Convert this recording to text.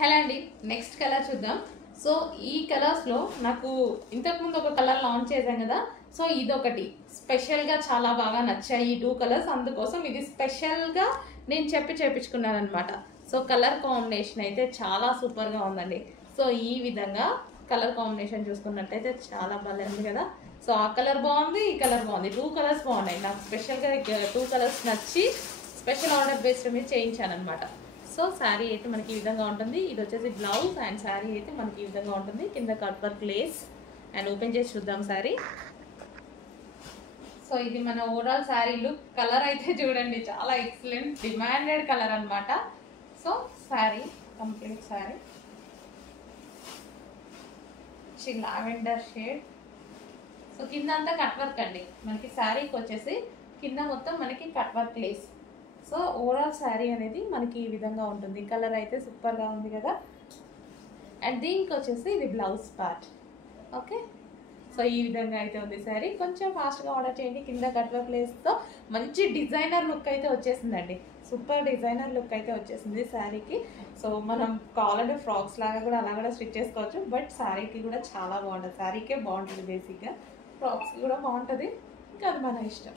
Hello అండి, next colour చూద్దాం. So ఈ కలర్స్లో నాకు ఇంతకుముందు ఒక కలర్ లాంచ్ చేశాం కదా. సో ఇదొకటి స్పెషల్గా చాలా బాగా నచ్చాయి ఈ 2 కలర్స్. అందుకోసం ఇది స్పెషల్గా నేను చేపించుకున్నాను అనమాట. సో కలర్ కాంబినేషన్ అయితే చాలా సూపర్గా ఉందండి. సో ఈ విధంగా కలర్ కాంబినేషన్ చూసుకున్నట్టయితే చాలా బాగా ఉంది కదా. సో ఆ కలర్ బాగుంది, ఈ కలర్ బాగుంది, 2 కలర్స్ బాగున్నాయి. నాకు స్పెషల్గా 2 కలర్స్ నచ్చి స్పెషల్ ఆర్డర్ బేస్డ్ మీద చేయించాను అనమాట. సో శారీ అయితే మనకి ఈ విధంగా ఉంటుంది. ఇది వచ్చేసి బ్లౌజ్ అండ్ శారీ అయితే మనకి ఈ విధంగా ఉంటుంది. కింద cut work lace and open చేసి చూద్దాం శారీ. సో ఇది మన ఓవరాల్ శారీ లుక్. కలర్ అయితే చూడండి చాలా ఎక్సలెంట్ డిమాండెడ్ కలర్ అనమాట. So sari complete sari lavender shade. So కింద అంతా కట్ వర్క్ అండి. మనకి శారీకి వచ్చేసి కింద మొత్తం మనకి cut work lace. So overall sari అనేది మనకి ఈ విధంగా ఉంటుంది. కలర్ అయితే సూపర్గా ఉంది కదా. అండ్ దీనికి వచ్చేసి ఇది బ్లౌజ్ పార్ట్. ఓకే, సో ఈ విధంగా అయితే ఉంది శారీ. కొంచెం ఫాస్ట్గా ఆర్డర్ చేయండి. కింద కట్ వర్క్ లేస్తో మంచి డిజైనర్ లుక్ అయితే వచ్చేసిందండి. సూపర్ డిజైనర్ లుక్ అయితే వచ్చేసింది శారీకి. సో మనం కావాలంటే ఫ్రాక్స్ లాగా కూడా అలా కూడా స్టిచ్ చేసుకోవచ్చు. బట్ శారీకి కూడా చాలా బాగుంటుంది. శారీకే బాగుంటుంది బేసిక్గా, ఫ్రాక్స్కి కూడా బాగుంటుంది. ఇంకా అది మన ఇష్టం.